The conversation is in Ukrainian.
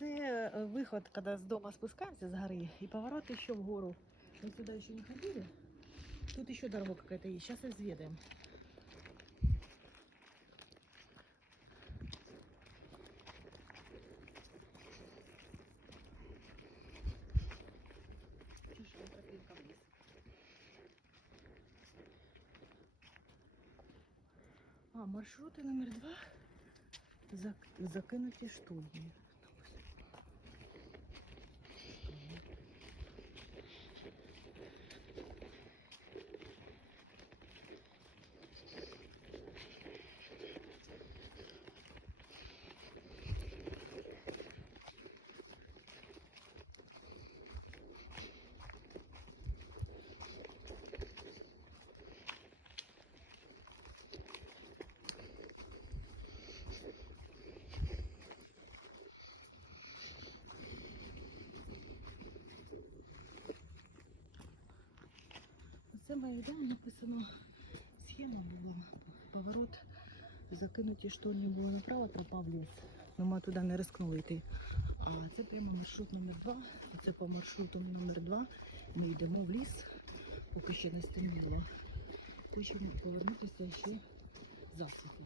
це е, виход, коли з дома спускаемся с горы, и поворот еще в гору. Мы сюда еще не ходили. Тут еще дорога какая-то есть. Сейчас изведаем. Чешем тропинка вниз. А, маршруты номер два. Зак- закинуті штольні. Це Майдан написано. Схема була. Поворот. Закинуті штольні було направо, пропав ліс. Ну, ми туди не рискнули йти. А це прямо маршрут номер два. Це по маршруту номер два. Ми йдемо в ліс, поки ще не стемніло. Хочемо повернутися ще засвітло.